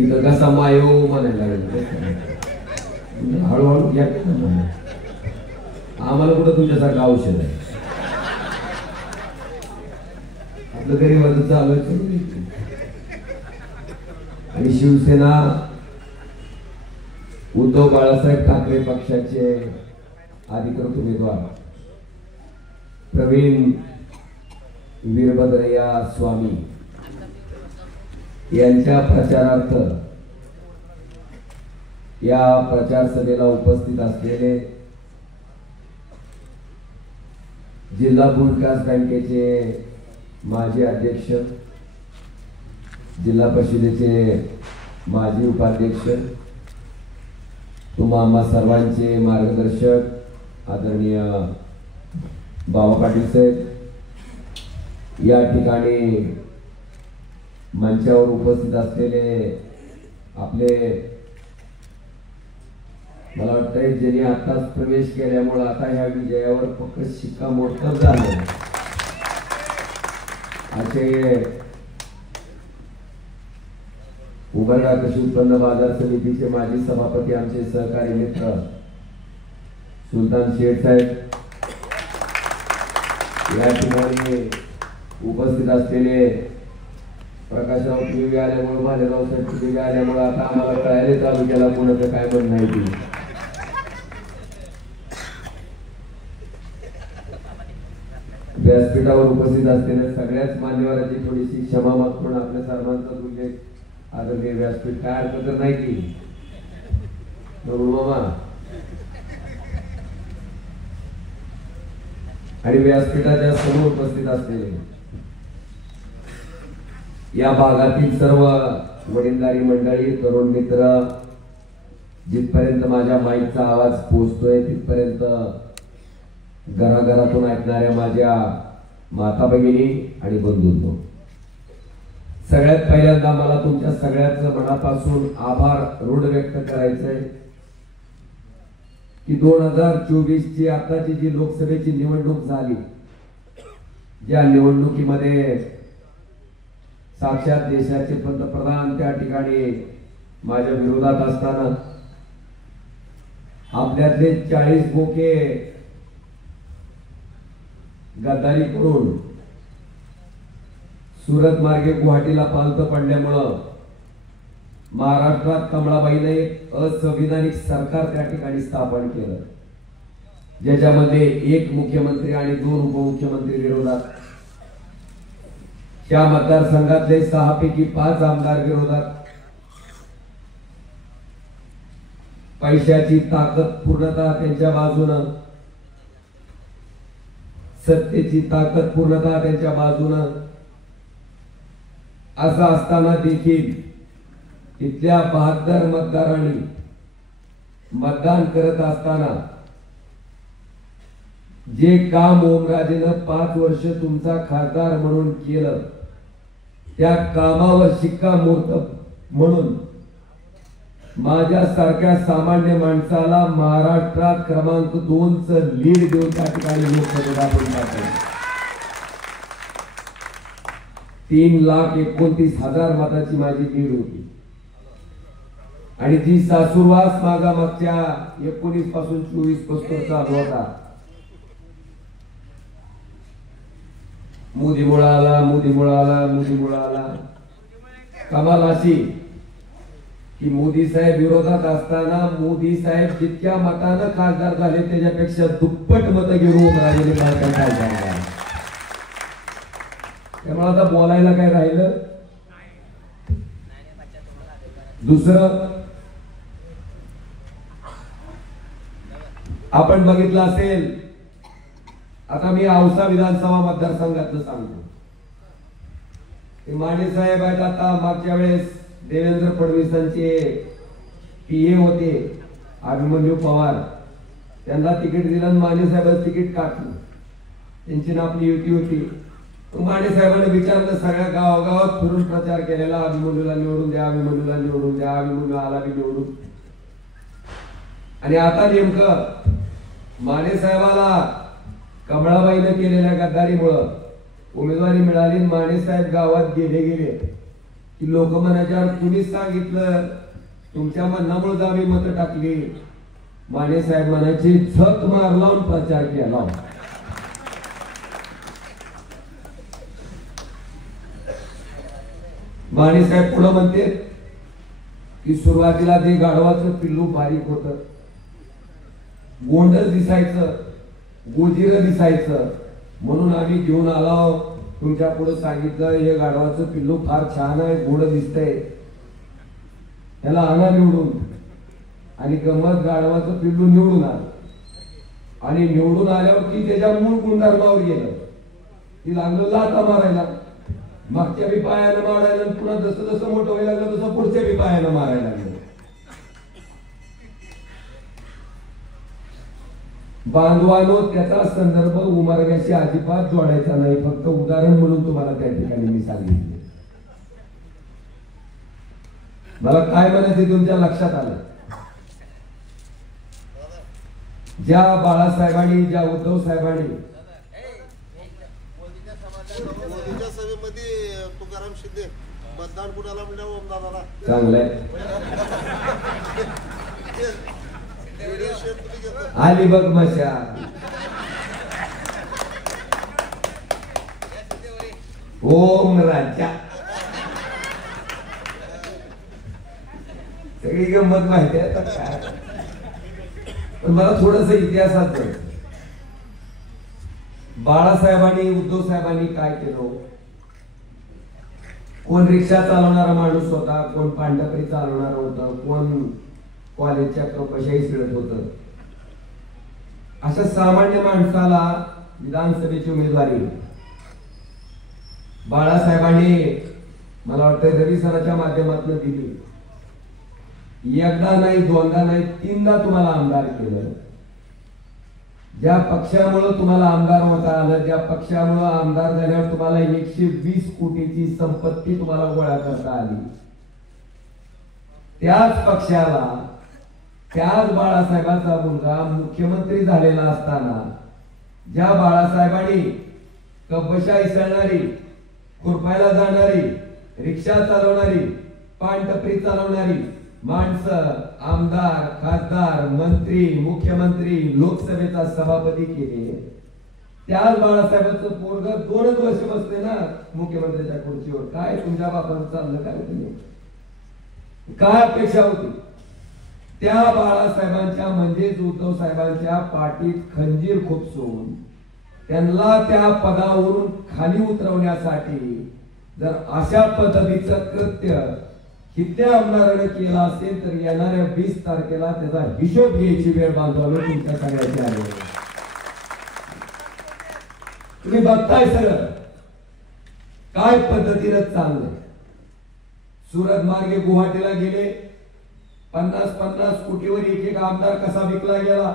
इथं कसा मायो म्हणायला लागेल हळूहळू या आम्हाला कुठं तुमच्यासारखं औषध आहे आपलं गरीबाचं चालू आहे. आणि शिवसेना उद्धव बाळासाहेब ठाकरे पक्षाचे अधिकृत उमेदवार प्रवीण वीरभद्रय्या स्वामी यांच्या प्रचारार्थ या प्रचार सभेला उपस्थित असलेले जिल्हा भूविकास बँकेचे माजी अध्यक्ष, जिल्हा परिषदेचे माजी उपाध्यक्ष, तुम्हा आम्हा सर्वांचे मार्गदर्शक आदरणीय बाबा पाटील साहेब, या ठिकाणी मंचावर उपस्थित असलेले आपले मला वाटतंय ज्यांनी आताच प्रवेश केल्यामुळे आता ह्या विजयावर फक्त शिक्कामोर्तब झालं असे उमरगा कृषी उत्पन्न बाजार समितीचे माजी सभापती आमचे सहकारी मित्र सुलतान शेठ साहेब, या ठिकाणी उपस्थित असलेले प्रकाशराव टीव्ही आल्यामुळे भालेराव साहेब टीव्ही आल्यामुळे आता आम्हाला कळायला चालू केला कोणाचं काय म्हणणं आहे ते. व्यासपीठावर उपस्थित असलेल्या सगळ्याच मान्यवरांची थोडीशी क्षमा मागून आपल्या सर्वांचा उल्लेख आदरणीय व्यासपीठ काय अर्थ तर नाही की मामा आणि व्यासपीठाच्या समोर उपस्थित असलेले या भागातील सर्व वडीलधारी मंडळी, तरुण मित्र, जिथपर्यंत माझ्या माईकचा आवाज पोहोचतोय तिथपर्यंत घराघरातून ऐकणाऱ्या माझ्या माता भगिनी आणि बंधूंनो, सगळ्यात पहिल्यांदा मला तुमच्या सगळ्यांचं मनापासून आभार ऋण व्यक्त करायचंय की 2024 ची आताची जी लोकसभेची निवडणूक झाली, ज्या निवडणुकीमध्ये साक्षात देशाचे पंतप्रधान त्या ठिकाणी माझ्या विरोधात असताना आपल्यातले 40 बोके गद्दारी करून सुरत मार्गे गुवाहाटीला पालत पडल्यामुळं महाराष्ट्रात कमळाबाईने एक असंविधानिक सरकार त्या ठिकाणी स्थापन केलं, ज्याच्यामध्ये 1 मुख्यमंत्री आणि 2 उपमुख्यमंत्री विरोधात, त्या मतदारसंघातले 6 पैकी 5 आमदार विरोधात, पैशाची ताकद पूर्णतः त्यांच्या बाजूनं, सत्तेची ताकद पूर्णतः त्यांच्या बाजूनं, असं असताना देखील इथल्या 72 मतदारांनी मतदान करत असताना जे काम ओमराजेनं 5 वर्ष तुमचा खासदार म्हणून केलं, त्या कामावर शिक्कामोर्तब म्हणून माझ्यासारख्या सामान्य माणसाला महाराष्ट्रात क्रमांक 2 चं लीड देऊन त्या ठिकाणी लोकसभेला बोलतात. 3,29,000 मताची माझी लीड होती आणि जी सासूरवास माझा मागच्या 19 पासून 24 पासून चालू होता. मोदीमुळा आला. कमाल अशी की मोदी साहेब विरोधात असताना मोदी साहेब जितक्या मतानं खासदार झाले त्याच्यापेक्षा दुप्पट मतं घेऊन उमराजेने काय झालं. त्यामुळे आता बोलायला काय राहिलं. दुसरं आपण बघितलं असेल, आता मी औसा विधानसभा मतदारसंघातलं सांगतो. माने साहेब आहेत, आता मागच्या वेळेस देवेंद्र फडणवीसांचे पीए होते अभिमन्यू पवार, त्यांना तिकीट दिलं, माने साहेबांचं तिकीट काढलं, त्यांची ना आपली युती होती. माने साहेबांनी विचारलं, सगळ्या गावागावात फिरून प्रचार केलेला, अभिमन्यूला निवडून द्या, अभिमन्यूला निवडून द्या, अभिमन्यू आला बी निवडून. आणि आता नेमकं माने साहेबाला कमळाबाईने केलेल्या गद्दारीमुळे उमेदवारी मिळाली, माने साहेब गावात गेले की लोक म्हणायच्या तुम्हीच सांगितलं, तुमच्या म्हणण्यामुळे आम्ही मतं टाकली. माने साहेब म्हणायचे झक मार लावून प्रचार केला. माने साहेब पुढे म्हणते की सुरुवातीला ते गाढवाचं पिल्लू बारीक होतं, गोंडच दिसायचं, गोजीर दिसायचं, म्हणून आम्ही घेऊन आलो. तुमच्या पुढे सांगितलं हे गाढवाचं पिल्लू फार छान आहे, गोड दिसतंय, त्याला आणा निवडून. आणि गंमत, गाढवाचं पिल्लू निवडून आलं आणि निवडून आल्यावर की त्याच्या मूळ गुणधर्मावर गेलं की लागलं लाथा मारायला, मागच्या बी पायानं मारायला, पुन्हा जसं जसं मोठं व्हायला लागलं तसं पुढच्या बी पायानं मारायला लागलं. बांधवानो, त्याचा संदर्भ उमरग्याशी अजिबात जोडायचा नाही, फक्त उदाहरण म्हणून तुम्हाला त्या ठिकाणी मी सांगितले. मला काय म्हणायचे तुमच्या लक्षात आलं? ज्या बाळासाहेबांनी, ज्या उद्धव साहेबांनी सभेमध्ये तुकाराम शिंदे मतदान कुणाला म्हणजे ओमदादाला चांगलंय आली बघ मशा. ओम राजा सगळी गंमत माहिती आहे आता काय, पण मला थोडस इतिहासात जाऊ. बाळासाहेबांनी, उद्धव साहेबांनी काय केलं? कोण रिक्षा चालवणारा माणूस होता, कोण पांढरपरी चालवणार होतं, कोण कॉलेजच्या कपाशाही शिळत होतं. अशा सामान्य माणसाला विधानसभेची उमेदवारी बाळासाहेबांनी मला वाटतं रवी सरांच्या माध्यमातून दिली. एकदा नाही, दोनदा नाही, तीनदा तुम्हाला आमदार केलं. ज्या पक्षामुळे तुम्हाला आमदार होता आलं, ज्या पक्षामुळे आमदार झाल्यावर तुम्हाला 120 कोटीची संपत्ती तुम्हाला गोळा करता आली, त्याच पक्षाला, त्याच बाळासाहेबांचा मुलगा मुख्यमंत्री झालेला असताना ज्या बाळासाहेबांनी कपबशा इसळणारी, खुरपायला जाणारी, रिक्षा चालवणारी, पानटपरी चालवणारी माणसं आमदार, खासदार, मंत्री, मुख्यमंत्री, लोकसभेचा सभापती केले, त्याच बाळासाहेबांचं पोरग 2च वर्ष बसले ना मुख्यमंत्र्याच्या खुर्चीवर. काय तुमच्या बापाचं चाललं काय? तुम्ही काय अपेक्षा होती? त्या बाळासाहेबांच्या म्हणजेच उद्धव साहेबांच्या पाठीत खंजीर खुपसून त्यांना त्या पदावरून खाली उतरवण्यासाठी जर अशा पद्धतीचं कृत्य कित्या आमदाराने केला असेल तर येणाऱ्या 20 तारखेला त्याचा हिशोब घ्यायची वेळ बांधवावी तुमच्या सगळ्याची आहे. तुम्ही बघताय सगळं काय पद्धतीने चाललंय. सुरत मार्गे गुवाहाटीला गेले, 50-50 कोटीवर एक आमदार कसा विकला गेला.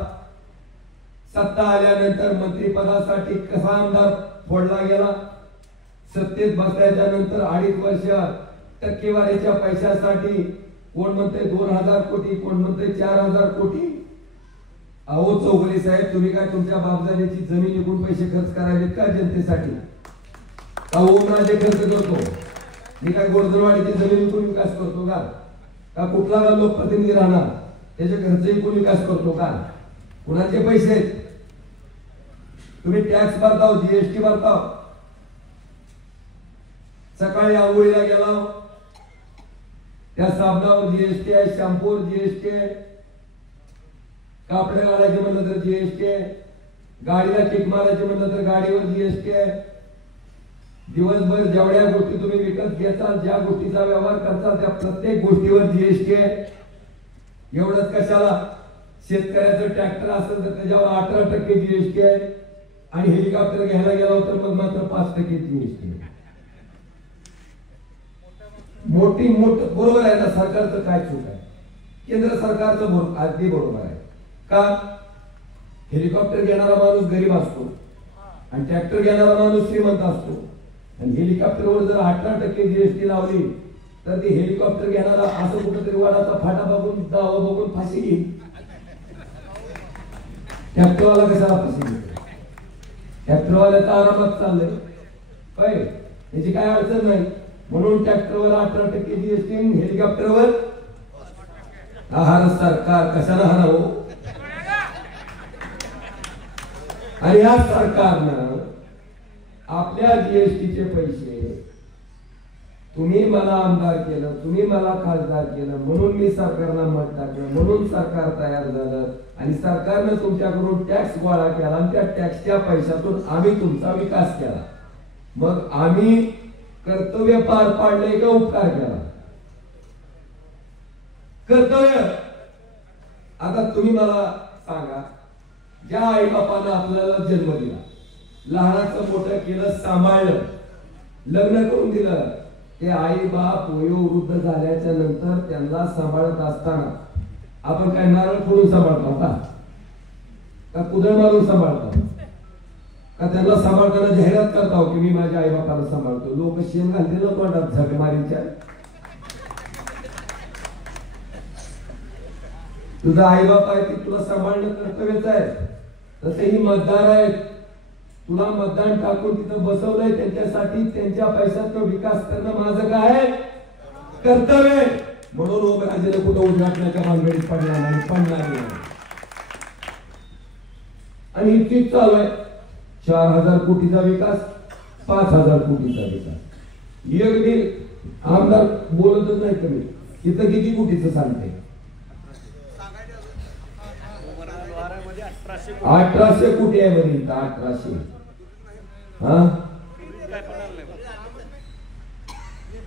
सत्ता आल्यानंतर मंत्रिपदासाठी कसा आमदार फोडला गेला. सत्तेत बसल्याच्या नंतर 2.5 वर्ष टक्केवारीच्या पैशासाठी कोण म्हणते 2000 कोटी, कोण म्हणते 4000 कोटी. अहो चौगुले साहेब, तुम्ही काय तुमच्या बापजानेची जमीन विकून पैसे खर्च करायचे का जनतेसाठी? का ओमराजे खर्च करतो? मी काय गोरधनवाडीची जमीन विकून विकास करतो का? का कुठला लोकप्रतिनिधी राहणार त्याचे खर्च विकून विकास करतो का? कुणाचे पैसे आहेत? तुम्ही टॅक्स भरताव, जीएसटी भरताव. सकाळी आंघोळीला गेला, त्या साबणावर जीएसटी आहे, शॅम्पूवर जीएसटी आहे, कापडे घालायचे म्हणलं तर जीएसटी आहे, गाडीला किक मारायचे म्हणलं तर गाडीवर जीएसटी आहे. दिवसभर जेवढ्या गोष्टी तुम्ही विकत घेता, ज्या गोष्टीचा व्यवहार करता, त्या प्रत्येक गोष्टीवर जीएसटी आहे. एवढंच कशाला? शेतकऱ्याचं ट्रॅक्टर असेल तर त्याच्यावर 18% जीएसटी आहे आणि हेलिकॉप्टर घ्यायला गेला तर मग मात्र 5% जीएसटी आहे. मोठी बरोबर आहे ना? सरकारचं काय चूक आहे? केंद्र सरकारचं अगदी बरोबर आहे. का? हेलिकॉप्टर घेणारा माणूस गरीब असतो आणि ट्रॅक्टर घेणारा माणूस श्रीमंत असतो. आणि हेलिकॉप्टरवर जर 18% जीएसटी लावली तर ती हेलिकॉप्टर घेणारा असं कुठेतरी वाडाचा फाटा बघून, दावा बघून फाशी घेईल. ट्रॅक्टरवाला कशाला फाशी घेतो? ट्रॅक्टरवाल्याचा आरामात चाललंय काय, त्याची काय अडचण नाही. म्हणून ट्रॅक्टरवर 18% जीएसटी, हेलिकॉप्टरवर आहार सरकार कशाला हरावं. आणि या सरकारनं आपल्या जीएसटीचे पैसे, तुम्ही मला आमदार केलं, तुम्ही मला खासदार केलं, म्हणून मी सरकारला मत टाकलं, म्हणून सरकार तयार झालं आणि सरकारनं तुमच्याकडून टॅक्स गोळा केला आणि त्या टॅक्सच्या पैशातून आम्ही तुमचा विकास केला. मग आम्ही कर्तव्य पार पाडले का उपकार केला? कर्तव्य. आता तुम्ही मला सांगा, ज्या आई बापानं आपल्याला जन्म दिला, लहानाचं मोठं केलं, सांभाळलं, लग्न करून दिलं, ते आई बाप वयोवृद्ध झाल्याच्या नंतर त्यांना सांभाळत असताना आपण काय नारळ फोडून सांभाळतो का कुदळ मारून सांभाळतो का त्यांना सांभाळताना जाहिरात करतो की मी माझ्या आई बापाला सांभाळतो? लोक शेण घालते ना तोंडात झकमारीच्या. तुझा आई बाप आहे ती तुला सांभाळणं कर्तव्यच आहे. तसेही मतदार आहेत, तुला मतदान टाकून तिथं बसवलंय त्यांच्यासाठी, त्यांच्या पैशातून विकास करणं माझं काय कर्तव्य. म्हणून ओमराजेने कुठं उद्घाटनाच्या भानगडीत पडला नाही, पडणार नाही. आणि इतकीच चालू आहे. 4000 कोटीचा विकास, 5000 कोटीचा विकास. एक बी आमदार बोलतच नाही. कमी तिथं किती कोटीचं सांगते? 1800 कोटी आहे म्हणे. 1800. हा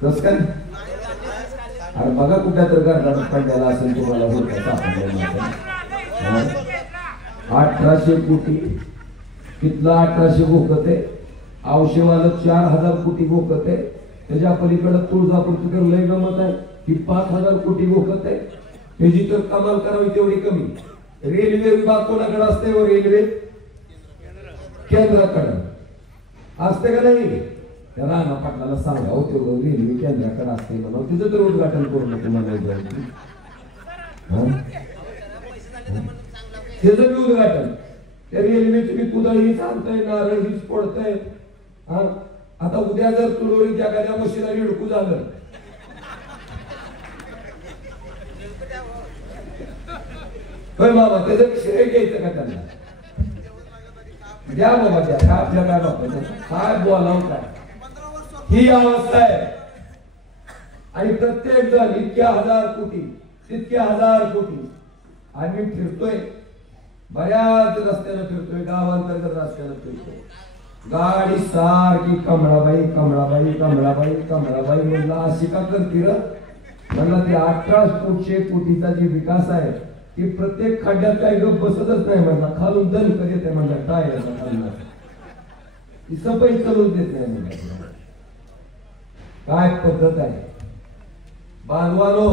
कस काय? अरे बघा कुठल्या तर घरात पडलेला असेल तुम्हाला. 1800 कोटी. तिथला 1800 भोकत आहे. औषधवालं 4000 कोटी भोकत आहे. त्याच्या पलीकडे तुळजापूरची तर लय गमत आहे की 5000 कोटी भोकत आहे. त्याची तर कमाल करावी तेवढी कमी. रेल्वे विभाग कोणाकडे असते? व रेल्वे केंद्राकडे असते का नाही? त्या राणा पाटलाला सांगा हो तेवढं रेल्वे केंद्राकडे असते म्हणून. तिचं तर उद्घाटन करू नको म्हणायचं. त्याचं बी उद्घाटन. त्या रेल्वेची बी कुदळी चालतंय, नारळ वीज पडतंय. आता उद्या जर तुळवरीच्या एखाद्या मशिनरी हिडकू झालं, होय बाबा त्याचं श्रेय घ्यायचं का त्यांना? द्या बाबा द्या. काय आपल्या काय बाबा काय बोलावं काय? ही अवस्था आहे. आणि प्रत्येक जण इतक्या 1000 कोटी, तितक्या 1000 कोटी. आम्ही फिरतोय, बऱ्याच रस्त्यानं फिरतोय, गावांतर्गत रस्त्यानं फिरतोय. गाडी सारखी कमळाबाई कमळाबाई कमळाबाई कमळाबाई म्हणला. अशी का करती र? म्हणला ते 1800 कोटीचा जे विकास आहे की प्रत्येक खड्ड्यात काही गप बसतच नाही. म्हणला खालून दल करीत आहे. म्हणला काय सफाई करून देत नाही. म्हणला काय पद्धत आहे बांधवानो?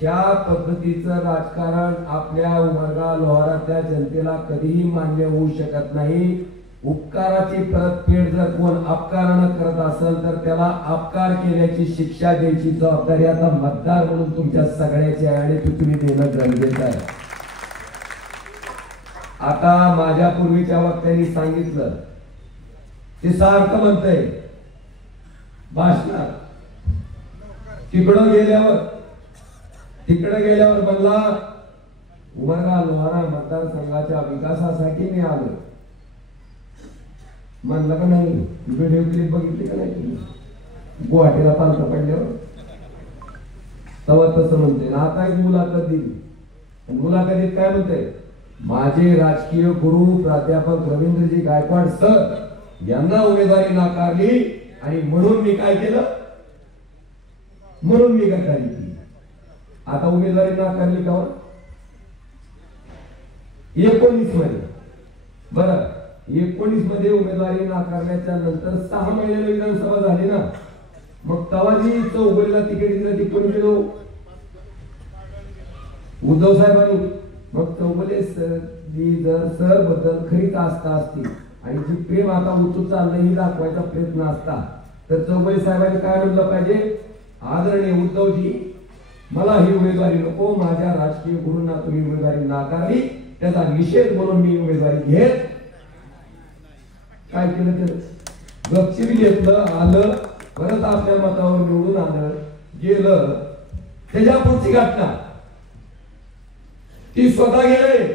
ह्या पद्धतीचं राजकारण आपल्या उमरगा लोहारातल्या जनतेला कधीही मान्य होऊ शकत नाही. उपकाराची परतफेड जर कोण अपकारानं करत असेल तर त्याला अपकार केल्याची शिक्षा द्यायची जबाबदारी आता मतदार म्हणून तुमच्या सगळ्याची आहे आणि ती तुम्ही देणं गरजेचं आहे. आता माझ्या पूर्वीच्या वक्त्यांनी सांगितलं, ते सारखं म्हणतंय भाषणात, तिकडं गेल्यावर म्हणला उमरगा लोहारा मतदारसंघाच्या विकासासाठी मी आलो. म्हणलं का नाही? व्हिडिओ क्लिप बघितली का नाही तुम्ही? गुवाहाटीला पालथा पडल्यावर तेव्हा तसं म्हणते ना. आता एक मुलाखत दिली आणि मुलाखतीत काय म्हणते? माझे राजकीय गुरु प्राध्यापक रवींद्रजी गायकवाड सर यांना उमेदवारी नाकारली आणि म्हणून मी काय केलं? म्हणून मी गद्दारी केली. आता उमेदवारी नाकारली का? 19 मध्ये. बरं 19 मध्ये उमेदवारी नाकारल्याच्या नंतर 6 महिन्याला विधानसभा झाली ना. मग तवाजी चौगुलेला तिकीट दिलं, ती कोणी दिलं? उद्धव साहेबांनी. मग चौगुले जर सर बद्दल खरीच आस्था असती आणि जी प्रेम आता उतू चाललंय ही दाखवायचा प्रयत्न असता तर चौगुले साहेबांनी काय म्हणलं पाहिजे? आदरणीय उद्धवजी, मला ही उमेदवारी नको. माझ्या राजकीय गुरूंना तुम्ही उमेदवारी नाकारली, त्याचा निषेध म्हणून मी उमेदवारी घेत. काय केलं? तर गपचिबी घेतलं, आलं परत आपल्या मतावर निवडून आलं गेलं, त्याच्या पुढची घटना ती स्वतः गेले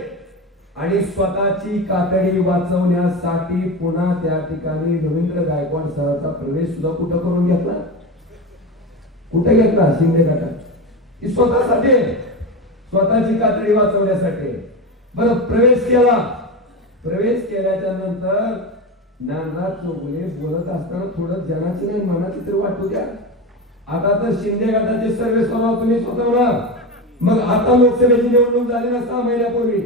आणि स्वतःची कातडी वाचवण्यासाठी पुन्हा त्या ठिकाणी रवींद्र गायकवाड सरांचा प्रवेश सुद्धा कुठं करून घेतला, कुठे घेतला? शिंदे गटात. ही स्वतःसाठी, स्वतःची कातडी वाचवण्यासाठी. बरं, प्रवेश केला. प्रवेश केल्याच्या नंतर ज्ञानराज चौगुले बोलत असताना थोडं जनाची नाही मनाची तरी वाटू द्या. आता तर शिंदे गटाचे सर्वे स्वभाव तुम्ही स्वतःवर, मग आता लोकसभेची निवडणूक झाली ना 6 महिन्यापूर्वी,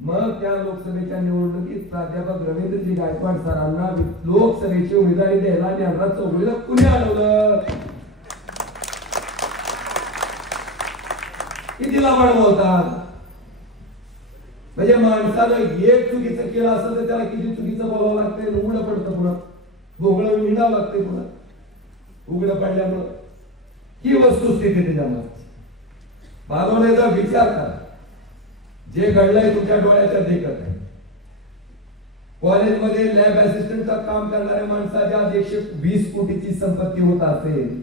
मग त्या लोकसभेच्या निवडणुकीत प्राध्यापक रवींद्रजी गायकवाड सरांना लोकसभेची उमेदवारी द्यायला ज्ञानराज चौगुलेला कुणी अडवलं? किती लाभाड बोलतात. म्हणजे माणसानं एक चुकीचं केलं असं तर त्याला किती चुकीचं बोलावं लागतंय, उघडं पडतं, पुन्हा भोगळं मिळावं लागतंय, पुन्हा उघडं पडल्यामुळं ही वस्तुस्थिती त्याच्यामध्ये. बाजूला विचार करा, जे घडलंय तुमच्या डोळ्याच्या देखत आहे. कॉलेजमध्ये लॅब असिस्टंटचं काम करणाऱ्या माणसाच्या 120 कोटीची संपत्ती होत असेल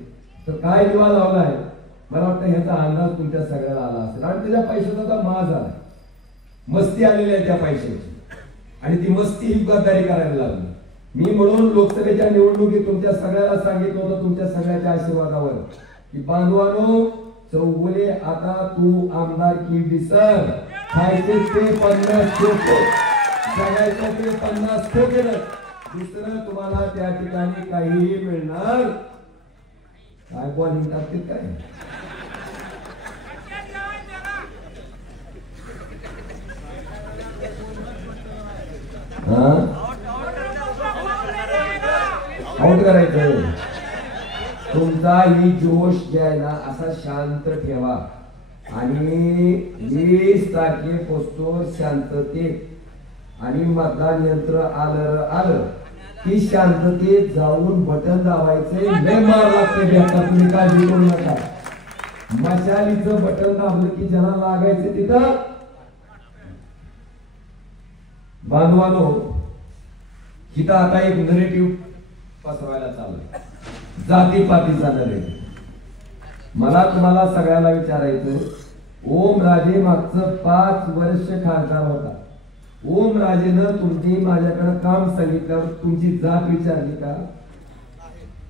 तर काय दिवा लावलाय? मला वाटतं ह्याचा अंदाज तुमच्या सगळ्याला आला असेल. आणि त्याच्या पैशाचा माज आला, मस्ती आलेली आहे त्या पैशाची, आणि ती मस्ती ही गद्दारी करायला लागली. मी म्हणून लोकसभेच्या निवडणुकीत तुमच्या सगळ्याला सांगितलं होतं, तुमच्या सगळ्याच्या आशीर्वादावर, की बांधवानो, चौगुले आता तू आमदारकी विसर. खायचे ते 50 ठोके, जगायचं ते 50 ठोके, दुसरं तुम्हाला त्या ठिकाणी काहीही मिळणार काय? बॉलिंग टाकतील काय? आउट करायचं. तुमचा ही जोश घ्यायला असा शांत ठेवा आणि 20 तारखेपासून शांततेत आणि मतदान यंत्र आलं की शांततेत जाऊन बटन दाबायचे. लय मार लागते बेटा, तुम्ही काळजी करू नका. मशालीचं बटन दाबलं की ज्यांना लागायचं तिथं. बांधवानो, इथं आता एक नरेटिव्ह पसरवायला चालू, जातीपातीचा नरेटिव्ह. मला तुम्हाला सगळ्याला विचारायचं, ओमराजे मागचं 5 वर्ष खासदार होता. ओमराजेनं तुमची माझ्याकडे काम सांगितल्यावर तुमची जात विचारली का?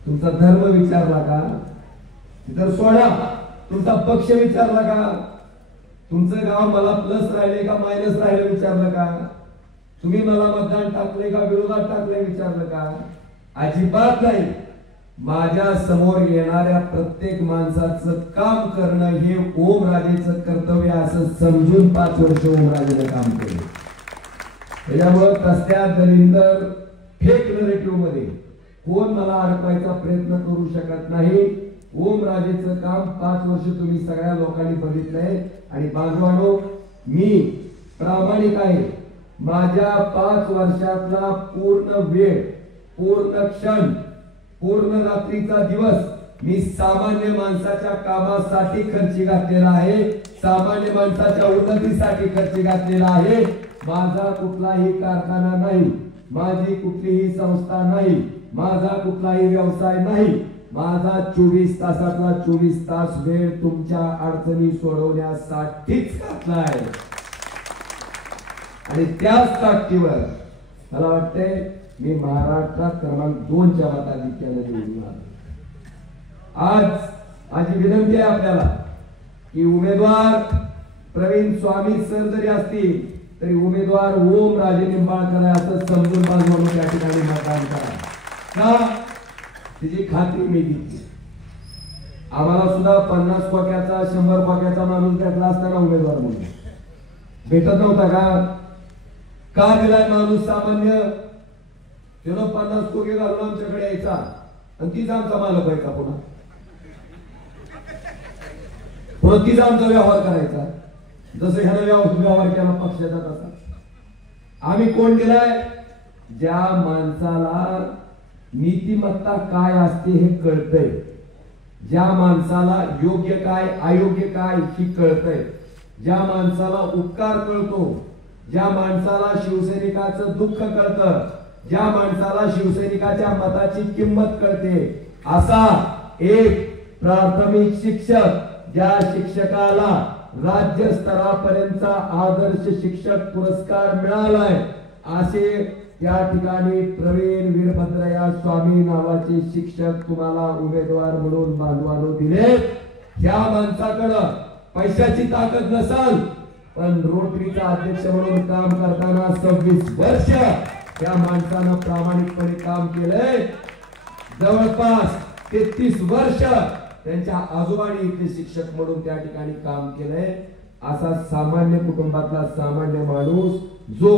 तुमचा धर्म विचारला का? तर सोडा, तुमचा पक्ष विचारला का? तुमचं गाव मला प्लस राहिले का मायनस राहिले विचारलं का? तुम्ही मला मतदान टाकले का विरोधात टाकले विचारलं का? अजिबात नाही. माझ्या समोर येणाऱ्या प्रत्येक माणसाचं काम करणं हे ओमराजेचं कर्तव्य असं समजून 5 वर्ष ओमराजेनं काम केलं. त्याच्यामुळे रस्त्या दलिंदर फेक नरेटिव्ह मध्ये कोण मला अडकवायचा प्रयत्न करू शकत नाही. ओमराजेचं काम 5 वर्ष तुम्ही सगळ्या लोकांनी बघितलंय. आणि बांधवानो, मी प्रामाणिक आहे. माझ्या 5 वर्षातला पूर्ण वेळ, पूर्ण क्षण, पूर्ण रात्रीचा दिवस मी सामान्य माणसाच्या कामासाठी खर्ची घातलेला आहे, सामान्य माणसाच्या उन्नतीसाठी खर्ची घातलेला आहे. माझा कुठलाही कारखाना नाही, माझी कुठलीही संस्था नाही, माझा कुठलाही व्यवसाय नाही. माझा 24 तासातला 24 तास वेळ तुमच्या अडचणी सोडवण्यासाठीच घातलाय. आणि त्याच ताकदीवर मला वाटतंय मी महाराष्ट्रात क्रमांक 2च्या मताधिक्याने निवडून आलो. आज माझी विनंती आहे आपल्याला की उमेदवार प्रवीण स्वामी सर जरी असतील तरी उमेदवार ओमराजे निंबाळकर आहे असं समजून बांधून त्या ठिकाणी मतदान करा. का? तिची खात्री मी दिली. आम्हाला सुद्धा 50 कोट्याचा 100 कोट्याचा माणूस भेटला असताना उमेदवार म्हणून भेटत नव्हता का? का दिलाय माणूस सामान्य? त्यानं 50 कोटी घालून आमच्याकडे यायचा आणि तीच आमचा मालक व्हायचा, पुन्हा तीच आमचा व्यवहार करायचा. जसं ह्यानं व्यवहार केला पक्षाचा तसा. आम्ही कोण दिलाय? ज्या माणसाला नीतिमत्ता काय असते हे कळतंय, ज्या माणसाला योग्य काय अयोग्य काय ही कळतंय, ज्या माणसाला उपकार कळतो, ज्या माणसाला शिवसैनिकाचं दुःख कळतं, ज्या माणसाला शिवसैनिकाच्या मताची किंमत कळते, असा एक प्राथमिक शिक्षक, ज्या शिक्षकाला राज्य स्तरापर्यंतचा आदर्श शिक्षक पुरस्कार मिळालाय, असे त्या ठिकाणी प्रवीण वीरभद्रया स्वामी नावाचे शिक्षक तुम्हाला उमेदवार म्हणून बांधवानो दिले. या माणसाकडं पैशाची ताकद नसाल, पण रोटरीचा अध्यक्ष म्हणून काम करताना 26 वर्ष त्या माणसानं प्रामाणिकपणे काम केलंय. जवळपास 33 वर्ष त्यांच्या आजोबांनी इथे शिक्षक म्हणून त्या ठिकाणी काम केलंय. असा सामान्य कुटुंबातला सामान्य माणूस, जो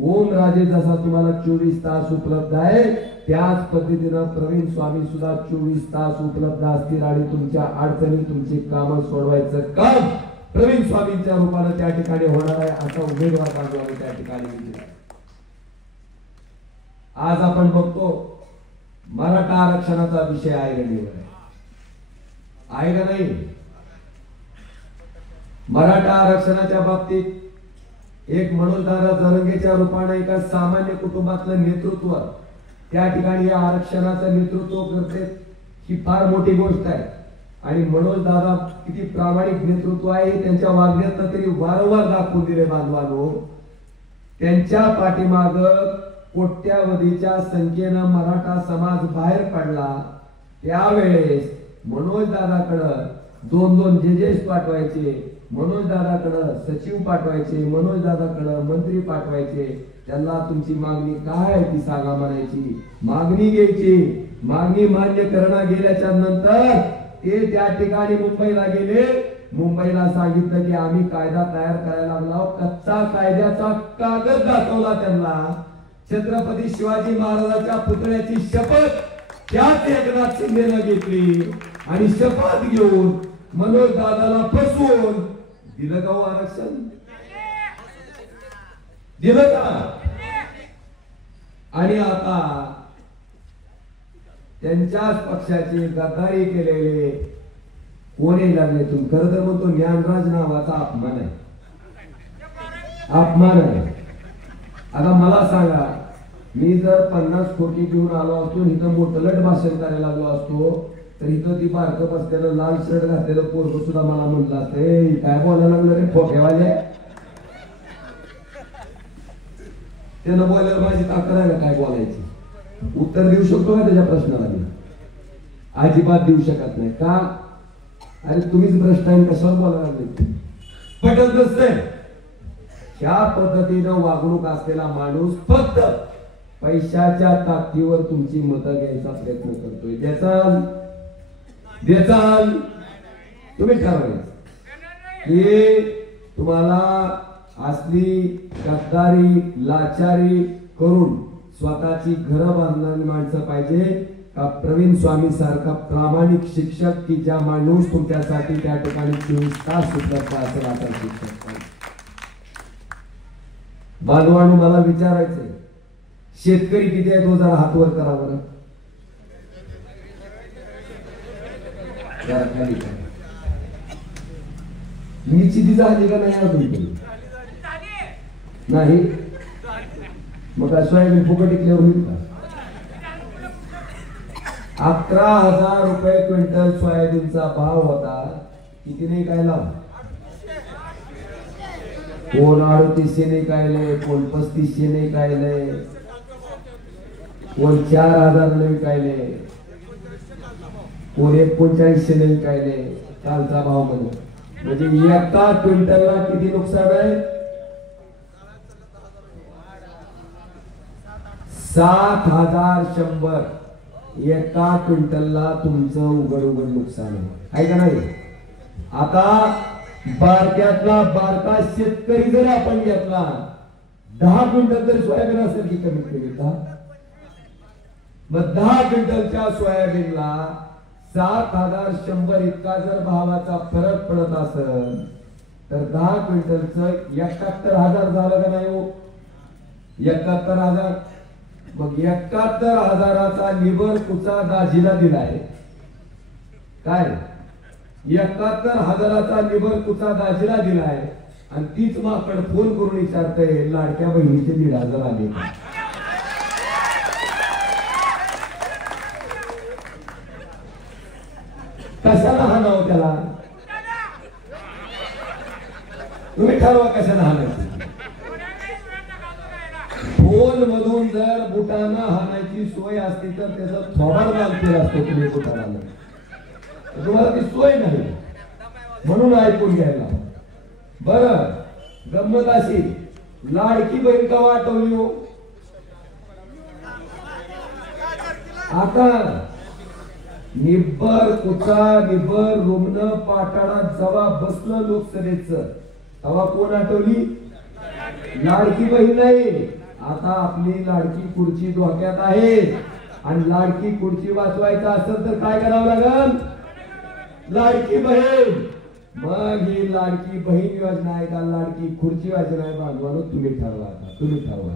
ओमराजे जसा तुम्हाला 24 तास उपलब्ध आहे, त्याच पद्धतीनं प्रवीण स्वामी सुद्धा 24 तास उपलब्ध असतील आणि तुमच्या अडचणी, तुमची कामं सोडवायचं काम प्रवीण स्वामींच्या रूपाने त्या ठिकाणी होणार आहे. असा उमेदवार बांधवाने त्या ठिकाणी दिला. आज आपण बघतो मराठा आरक्षणाचा विषय ऐरणीवर आहे का नाही? मराठा आरक्षणाच्या बाबतीत एक मनोजदादा जरंगेच्या रूपाने एका सामान्य कुटुंबातलं नेतृत्व त्या ठिकाणी या आरक्षणाचं नेतृत्व करते, ही फार मोठी गोष्ट आहे. आणि मनोजदादा किती प्रामाणिक नेतृत्व आहे त्यांच्या वागण्यात तरी वारंवार दाखवून दिले बांधवांनो. त्यांच्या पाठीमाग कोट्यावधीच्या संख्येनं मराठा समाज बाहेर पडला. त्यावेळेस मनोजदादाकडं 2-2 जजेस पाठवायचे, मनोजदादाकडं सचिव पाठवायचे, मनोजदादाकडं मंत्री पाठवायचे. त्यांना तुमची मागणी काय आहे ती सांगा म्हणायची. मागणी घ्यायची. मागणी मान्य करणं गेल्याच्या नंतर ते त्या ठिकाणी मुंबईला गेले. मुंबईला सांगितलं की आम्ही कायदा तयार करायला लागलो. कच्चा कायद्याचा कागद दाखवला त्यांना. छत्रपती शिवाजी महाराजांच्या पुतळ्याची शपथ त्याच एकनाथ शिंदेनं घेतली आणि शपथ घेऊन मनोज दादाला फसवून दिलं का आरक्षण? दिलं का? आणि आता त्यांच्याच पक्षाची गद्दारी केलेले कोणी लागले. तुम्ही खरं तर म्हणतो ज्ञानराज नावाचा अपमान आहे, अपमान आहे. आता मला सांगा, मी जर 50 कोटी घेऊन आलो असतो, इथं मोठलट भाषण करायला लागलो असतो, तर इथं ती बारकं बसलेलं लाल शर्ट घातलेलं पोरग सुद्धा मला म्हटलं असतं, काय बोलायला लागलं रे फोकेवाले. त्यानं बोलायला माझी ताकद आहे काय बोलायची? उत्तर देऊ शकतो का त्याच्या प्रश्नाला? मी अजिबात देऊ शकत नाही. का? अरे तुम्हीच भ्रष्ट आहे, कशावर बोलायला लागले? पटत नसते. ह्या पद्धतीनं वागणूक असलेला माणूस फक्त पैशाच्या ताकदीवर तुमची मतं घ्यायचा प्रयत्न करतोय. द्याचाल तुम्ही ठरवायचं की तुम्हाला असली गद्दारी लाचारी करून स्वतःची घरं बांधणारी माणसं पाहिजे का प्रवीण स्वामी सारखा प्रामाणिक शिक्षक की ज्या माणूस तुमच्यासाठी त्या ठिकाणी 24 तास उपलब्ध असेल असा शिक्षक पाहिजे. बांधवांनो मला विचारायचंय, शेतकरी किती आहे तो जरा हातवर करा बरं. निश्चिती झाली का नाही अजून? नाही. मग सोयाबीन फुकट टिकल्यावर होईल का? 11,000 रुपये क्विंटल सोयाबीनचा भाव होता. किती नाही काय लाभ? कोण 3800 नाही कायले, कोण 3500 नाही कायले, कोण 4000 नाही कायले, कोण 3900 नाही कायले. कालचा भाव म्हणजे एका क्विंटलला किती नुकसान आहे? 7100 एका क्विंटलला तुमचं उघड नुकसान आहे का नाही? आता बारक्यातला बारका शेतकरी जर आपण घेतला, 10 क्विंटल जर सोयाबीन असेल की कमीत कमी 10, मग 10 क्विंटलच्या सोयाबीनला 7100 इतका जर भावाचा फरक पडत असेल तर 10 क्विंटलचं 71,000 झालं का नाही हो? 71,000. मग 71,000चा निबर कुचा दाजीला दिलाय काय? 71,000चा निबर कुचा दाजीला दिलाय आणि तीच माकड फोन करून विचारते लाडक्या बहिणीचे 1,500 आले. कशाला हाणावं त्याला? तुम्ही ठरवा कशाला हाणायचं. फोन मधून जर बुटाना हाणायची सोय असती तर त्याचं थोबाड घालतेल असतं तुम्ही बुटाला. तुम्हाला ती सोय नाही म्हणून ऐकून घ्यायला. बरं, गंमत अशी, लाडकी बहीण का वाटवली हो? आता निब्बर कुचा निब्बर रुग्ण पाटाळात जेव्हा बसलं लोकसभेचं तेव्हा कोण आठवली? लाडकी बहीण नाही. आता आपली लाडकी खुर्ची धोक्यात आहे आणि लाडकी खुर्ची वाचवायचं असेल तर काय करावं लागेल? लाडकी बहीण. मग ही लाडकी बहीण योजना आहे का लाडकी खुर्ची योजना आहे? बांधवानो तुम्ही ठरवा. तुम्ही ठरवा.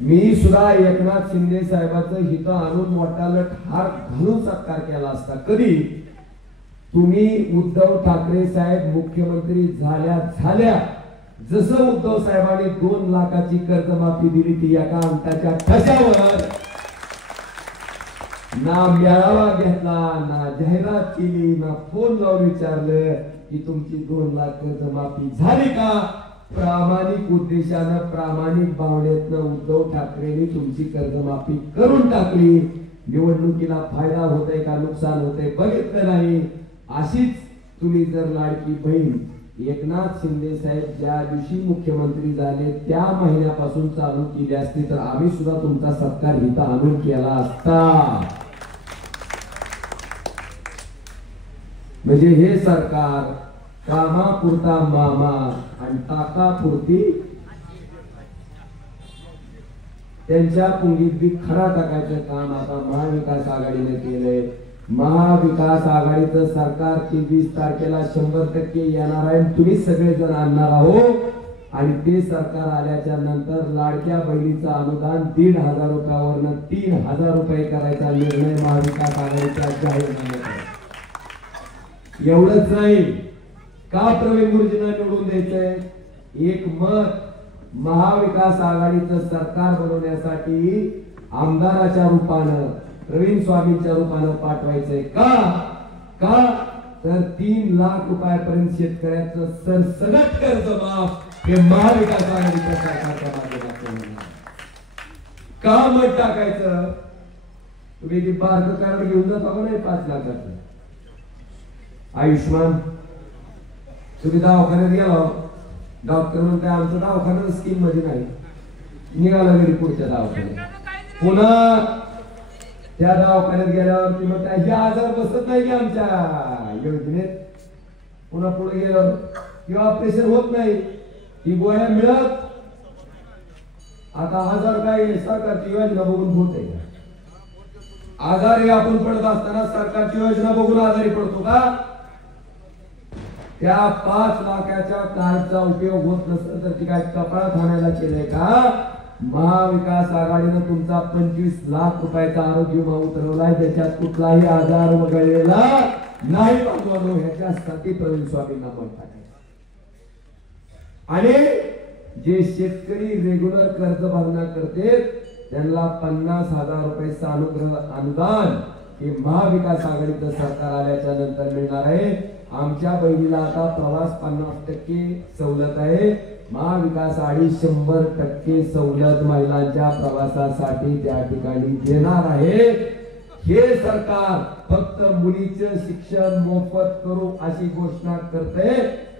मी सुद्धा एकनाथ शिंदे साहेबांचं हित आणून मोठाला ठार घालून सत्कार केला असता. कधी? तुम्ही उद्धव ठाकरे साहेब मुख्यमंत्री झाल्या जसं उद्धव साहेबांनी 2 लाखाची कर्जमाफी दिली ती एका अंताच्या ठशावर ना मेळावा घेतला, ना जाहिरात केली, ना फोन लावून विचारलं की तुमची 2 लाख कर्जमाफी झाली का? प्रामाणिक उद्देशानं प्रामाणिक भावनेतनं उद्धव ठाकरेंनी तुमची कर्जमाफी करून टाकली. निवडणुकीला फायदा होतोय का नुकसान होतंय बघितलं नाही. अशीच तुम्ही जर लाडकी बहीण एकनाथ शिंदे साहेब ज्या दिवशी मुख्यमंत्री झाले त्या महिन्यापासून चालू केली असती तर आम्ही सुद्धा तुमचा सत्कार हिता आणून केला असता. म्हणजे हे सरकार कामापुरता मामा आणि टाकापुरती त्यांच्या पुंगीत बी खरा टाकायचं काम आता महाविकास आघाडीने केलंय. महाविकास आघाडीचं सरकार 23 तारखेला 100% येणार आहे. तुम्ही सगळेजण आणणार आहोत आणि ते सरकार आल्याच्या नंतर लाडक्या बहिणीचं अनुदान 1,500 रुपयावरनं 3,000 रुपये करायचा निर्णय महाविकास आघाडीचा जाहीरनाम्यात. एवढंच नाही का प्रवीण गुरुजींना निवडून द्यायचंय? एक मत महाविकास आघाडीचं सरकार बनवण्यासाठी आमदाराच्या रूपानं प्रवीण स्वामींच्या रूपानं पाठवायचंय. का तर 3 लाख रुपयापर्यंत शेतकऱ्याचं सरसगट कर्ज माफ हे महाविकास आघाडीच्या सरकारच्या माध्यमातून. का मत टाकायचं? तुम्ही ती बारकं कार्ड घेऊन जाता का नाही 5 लाखाचं? आयुष्मान तुम्ही दवाखान्यात गेला, डॉक्टर म्हणते आमचं दवाखाना स्कीम मध्ये नाही, निघाला घरी पुढच्या दवाखान्यात. पुन्हा त्या दवाखान्यात गेल्यावर ती म्हणते हे आजार बसत नाही की आमच्या योजनेत. पुन्हा पुढे गेल्यावर किंवा ऑपरेशन होत नाही, ही गोळ्या मिळत. आता आजार काय सरकारची योजना बघून होते का? आजारी आपण पडत असताना सरकारची योजना बघून आजारी पडतो का? त्या 5 लाखाच्या कार्डचा उपयोग होत नसेल तर ती काय कपाळात आणायला केलंय का? महाविकास आघाडीनं तुमचा 25 लाख रुपयाचा आरोग्य विमा उतरवलाय, त्याच्यात कुठलाही आजार वगळलेला नाही. बांधवांनो ह्याच्यासाठी प्रवीण स्वामींना मत टाकायचं. आणि जे शेतकरी रेग्युलर कर्ज भरणा करते त्यांना 50,000 रुपये अनुग्रह अनुदान हे महाविकास आघाडीचं सरकार आल्याच्या नंतर मिळणार आहे. आमच्या बहिणीला आता प्रवास 50% सवलत आहे. महाविकास आघाडी 100% सवलत महिलांच्या प्रवासासाठी त्या ठिकाणी देणार आहे. हे सरकार फक्त मुलीचं शिक्षण मोफत करू अशी घोषणा करते,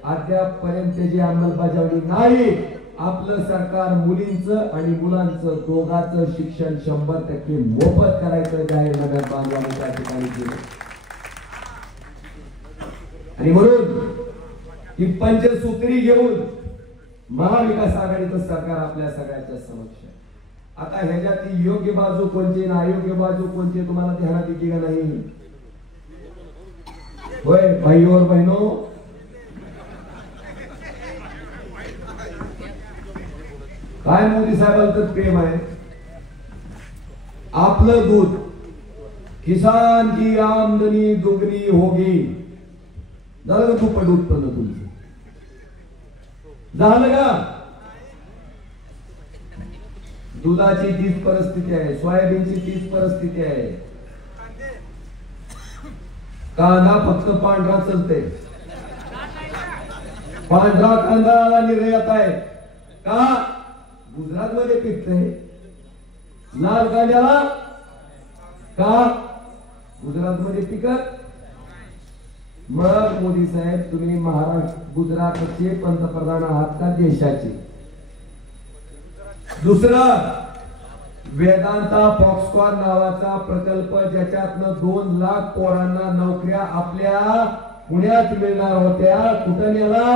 अद्यापपर्यंत त्याची अंमलबजावणी नाही. आपलं सरकार मुलींचं आणि मुलांचं दोघांचं शिक्षण 100% मोफत करायचं जाहीरनाम्यात बांधवांनी त्या ठिकाणी केलं. आणि म्हणून ही पंचसूत्री घेऊन महाविकास आघाडीचं सरकार आपल्या सगळ्यांच्या समक्ष. आता ह्याच्यात योग्य बाजू कोणती ना अयोग्य बाजू कोणती तुम्हाला ध्यानात येते का नाही? होय भाई और बहनों, काय मोदी साहेबांचं प्रेम आहे. आपलं दूध किसान की आमदनी दुगनी होगी. झालं का दुप्पट उत्पन्न तुमचं? झालं का? दुधाची तीच परिस्थिती आहे, सोयाबीनची तीच परिस्थिती आहे. कांदा फक्त पांढरा चलते, पांढरा कांदा निर्यात आहे का? गुजरात मध्ये पिकतंय. लाल कांद्याला का गुजरात मध्ये पिकत? मग मोदी साहेब तुम्ही महाराष्ट्र गुजरातचे पंतप्रधान आहात का देशाचे? दुसरं, वेदांता फॉक्सकॉन नावाचा प्रकल्प ज्याच्यातनं 2 लाख पोरांना नोकऱ्या आपल्या पुण्यात मिळणार होत्या, कुठं नेला?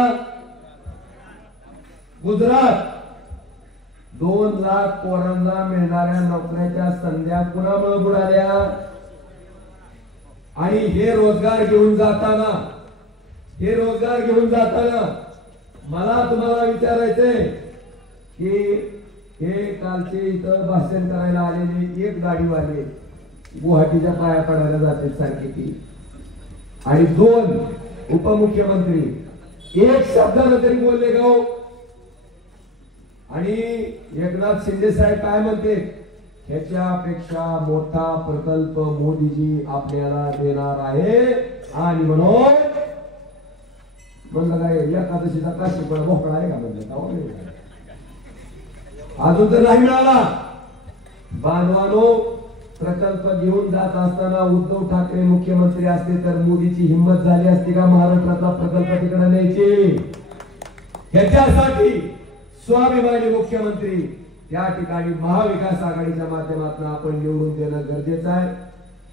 गुजरात. 2 लाख पोरांना मिळणाऱ्या नोकऱ्याच्या संध्या कुणामुळे बुडाल्या? आणि हे रोजगार घेऊन जाताना मला तुम्हाला विचारायचंय की हे कालचे इथं भाषण करायला आलेले एक गाडीवाले गुवाहाटीच्या पाया पडायला जाते सारखे की, आणि 2 उपमुख्यमंत्री एक शब्दानं तरी बोलले का हो? आणि एकनाथ शिंदे साहेब काय म्हणते? ह्याच्यापेक्षा मोठा प्रकल्प मोदीजी आपल्याला देणार आहे. आणि म्हणून म्हणलं काय एकादशीचा काशीफळ भोपळा आहे का? म्हणलं अजून तर नाही मिळाला. बांधवानो, प्रकल्प घेऊन जात असताना उद्धव ठाकरे मुख्यमंत्री असते तर मोदीची हिंमत झाली असती का महाराष्ट्राचा प्रकल्प तिकडे न्यायची? ह्याच्यासाठी स्वाभिमानी मुख्यमंत्री त्या ठिकाणी महाविकास आघाडीच्या माध्यमातून आपण निवडून देणं गरजेचं आहे.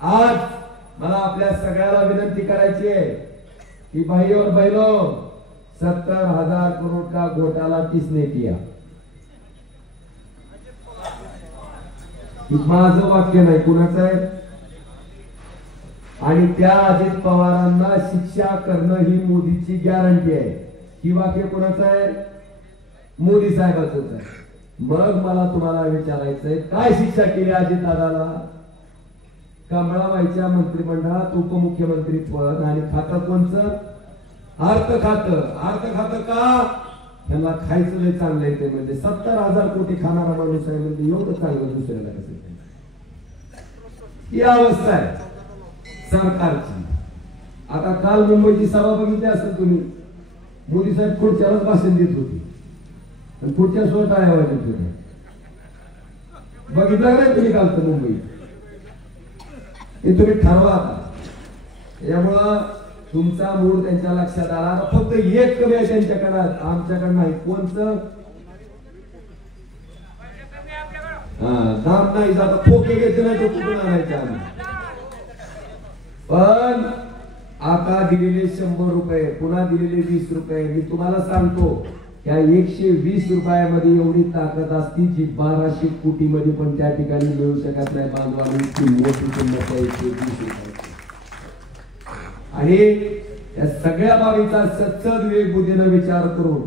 आज मला आपल्या सगळ्याला विनंती करायची आहे कि भाई और बहनों, 70,000 करोड़ का घोटाला किसने किया? माझं वाक्य नाही, कुणाचं आहे? आणि त्या अजित पवारांना शिक्षा करणं ही मोदीची गॅरंटी आहे. ही वाक्य कुणाचं आहे? मोदी साहेबांचंच आहे. मग मला तुम्हाला विचारायचंय, काय शिक्षा केली अजित दादाला? कमळाबाईच्या मंत्रिमंडळात उपमुख्यमंत्री पद आणि खातं कोणचं? अर्थ खातं का? त्यांना खायचं लय चांगलं आहे. ते म्हणजे 70,000 कोटी खाणारा माणूस आहे म्हणजे एवढं चांगलं दुसऱ्याला कसं? ही अवस्था आहे सरकारची. आता काल मुंबईची सभा बघितली असेल तुम्ही, मोदी साहेब खुर्च्यालाच भाषण देत होते, पुढच्या स्वतः आहे बघितलं नाही तुम्ही कालचं मुंबई? हे तुम्ही ठरवा आता. यामुळं तुमचा मूड त्यांच्या लक्षात आला. फक्त एक कमी आहे त्यांच्याकडे, आमच्याकडे नाही. कोणचं? दाम नाही जात, खोके घेतले नाही तो कुठून आणायचे आम्ही. पण आता दिलेले 100 रुपये, पुन्हा दिलेले 20 रुपये, मी तुम्हाला सांगतो या 120 रुपयामध्ये एवढी ताकद असती जी 1200 कोटी मध्ये पण त्या ठिकाणी मिळू शकत नाही. बांधवांची मोठी किंमत आहे 120 रुपये. आणि या सगळ्या बाबीचा सत्सद विवेकबुद्धीने विचार करून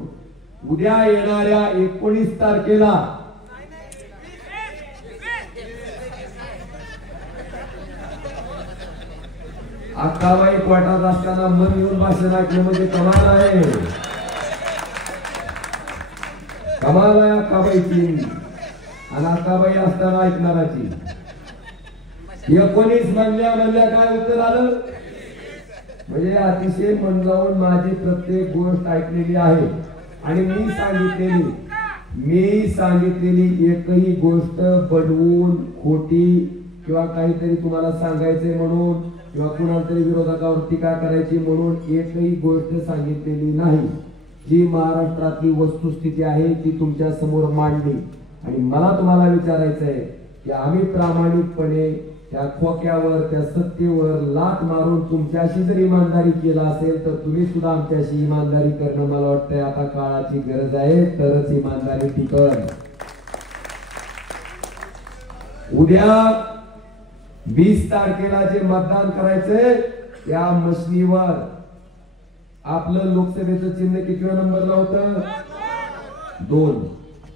उद्या येणाऱ्या 19 तारखेला अक्काबाई कोर्टात असताना मन येऊन भाषण ऐकलं म्हणजे कमाल आहे. कमाल आहे अक्काबाईची आणि अक्काबाई असताना ऐकणाराची. 19 म्हणल्या काय उत्तर आलं? म्हणजे अतिशय मन लावून माझी प्रत्येक गोष्ट ऐकलेली आहे आणि मी सांगितलेली एकही गोष्ट बडवून खोटी किंवा काहीतरी तुम्हाला सांगायचंय म्हणून किंवा कुणाला तरी विरोधकावर टीका करायची म्हणून एकही गोष्ट सांगितलेली नाही. जी महाराष्ट्रातली वस्तुस्थिती आहे ती तुमच्या समोर मांडली. आणि मला तुम्हाला विचारायचं आहे की आम्ही प्रामाणिकपणे त्या खोक्यावर, त्या सत्तेवर लात मारून तुमच्याशी जर इमानदारी केला असेल तर तुम्ही सुद्धा आमच्याशी इमानदारी करणं मला वाटतंय आता काळाची गरज आहे. तरच इमानदारी टिकल. उद्या 20 तारखेला जे मतदान करायचंय या मशिनीवर आपलं लोकसभेचं चिन्ह कितव्या नंबरला होतं? 2.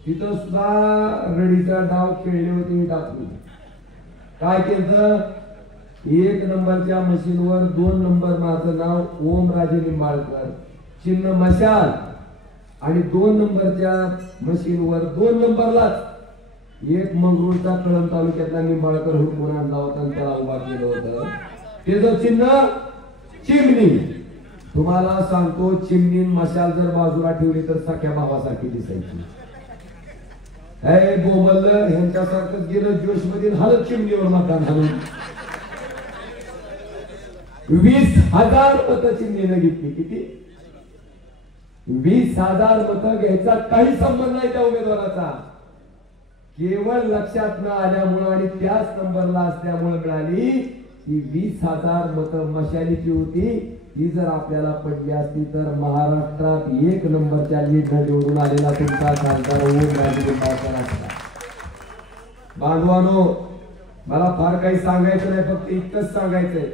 तिथं सुद्धा रडीचा डाव खेळले होते टाकून. काय केलं? 1 नंबरच्या मशीनवर 2 नंबर माझं नाव ओमराजे निंबाळकर, चिन्ह मशाल. आणि 2 नंबरच्या मशीनवर 2 नंबरलाच एक मंगरुळचा कळंब तालुक्यातला निंबाळकर हुडकून आणला होता आणि त्याला उभा केलं होतं. त्याचं चिन्ह चिमणी. तुम्हाला सांगतो, चिमणी मशाल जर बाजूला ठेवली तर सख्या भावासारखी दिसायची. हे बोमल्ल यांच्यासारखं गेलं जोश मधील हालत चिमणीवर मतदान झालं. 20,000 मतं चिमणीनं घेतली. किती? 20,000 मतं घ्यायचा काही संबंध नाही त्या उमेदवाराचा. केवळ लक्षात न आल्यामुळं आणि त्याच नंबरला असल्यामुळे मिळाली. ही 20,000 मतं मशालीची होती. ही जर आपल्याला पडली असती तर महाराष्ट्रात 1 नंबरच्या लीडनं निवडून आलेला तुमचा खासदार ओम राजगोपाळकर असता. बांधवानो, मला फार काही सांगायचं नाही, फक्त इतकंच सांगायचंय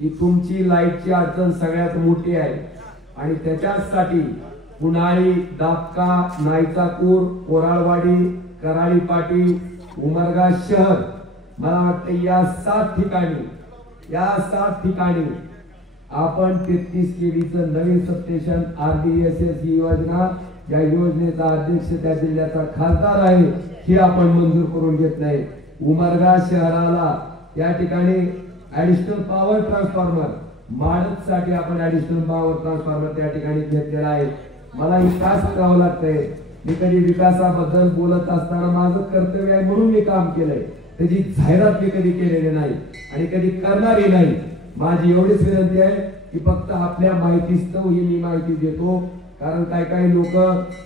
की तुमची लाईटची अडचण सगळ्यात मोठी आहे आणि त्याच्यासाठी पुनाळी, दापका, नाईचाकूर, कोराळवाडी, कराळी पाटी, उमरगा शहर, मला वाटतं या 7 ठिकाणी आपण 33 केवीचं नवीन सबस्टेशन RDSS ही योजना, या योजनेचा अध्यक्ष त्या जिल्ह्याचा खासदार आहे, ही आपण मंजूर करून घेतलंय. उमरगा शहराला या ठिकाणी ऍडिशनल पॉवर ट्रान्सफॉर्मर, माडसाठी आपण ऍडिशनल पॉवर ट्रान्सफॉर्मर त्या ठिकाणी घेतलेला आहे. मला हे का सांगावं लागतंय, मी कधी विकासाबद्दल बोलत असताना माझं कर्तव्य आहे म्हणून मी काम केलंय. त्याची जाहिरात मी कधी केलेली नाही आणि कधी करणारही नाही. माझी एवढीच विनंती आहे की फक्त आपल्या माहितीस्तव ही मी माहिती देतो. कारण काही लोक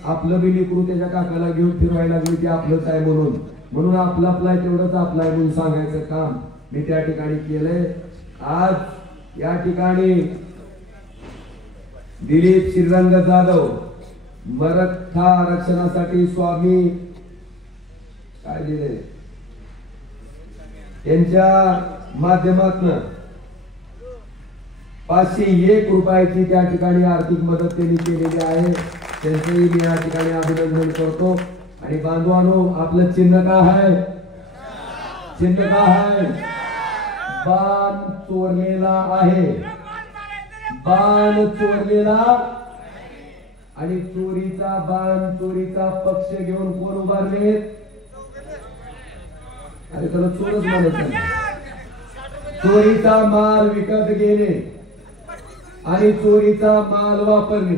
आपलं बी लेकरू त्याच्या काकाला घेऊन फिरवायला लागले की आपलंच आहे म्हणून आपलं आपलाय तेवढंच आपलाय म्हणून सांगायचं काम मी त्या ठिकाणी केलंय. आज या ठिकाणी दिलीप श्रीरंग जाधव मराठा आरक्षणासाठी स्वामी काय दिले यांच्या माध्यमातून 501 रुपयाची त्या ठिकाणी आर्थिक मदत त्यांनी केलेली आहे. त्यांचंही मी या ठिकाणी अभिनंदन करतो. आणि बांधवांनो, आपलं चिन्ह काय आहे? चिन्ह काय आहे? बाण चोरलेला आहे. बाण चोरलेला आणि चोरीचा बाण, चोरीचा पक्ष घेऊन कोण उभारले? अरे त्याला चोरच म्हणायचं. चोरीचा माल विकत घेणे आणि चोरीचा माल वापरणे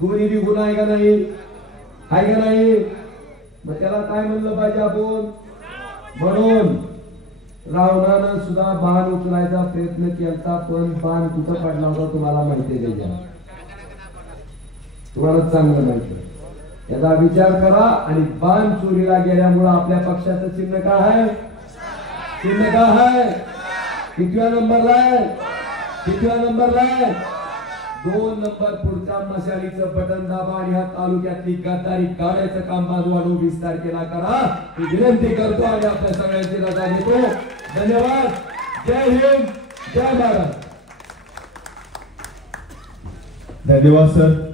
दोन्ही बी गुन्हा आहे का नाही? आहे का नाही? मग त्याला काय म्हणलं पाहिजे आपण? म्हणून रावणानं सुद्धा बाण उचलायचा प्रयत्न केला, पण बाण कुठं पडला होता तुम्हाला माहिती आहे. तुम्हाला चांगलं माहिती. याचा विचार करा. आणि बाण चोरीला गेल्यामुळे आपल्या पक्षाचं चिन्ह काय आहे? चिन्ह काय आहे? कितव्या नंबरला आहे? कितव्या नंबरला आहे? 2 नंबर पुढच्या मशालीचं बटन दाबा आणि ह्या तालुक्यातली गद्दारी काढायचं काम बाजूवाडू 20 तारखेला करा ही विनंती करतो आणि आपल्या सगळ्यांची रजा देतो. धन्यवाद. जय हिंद, जय महाराष्ट्र. धन्यवाद सर.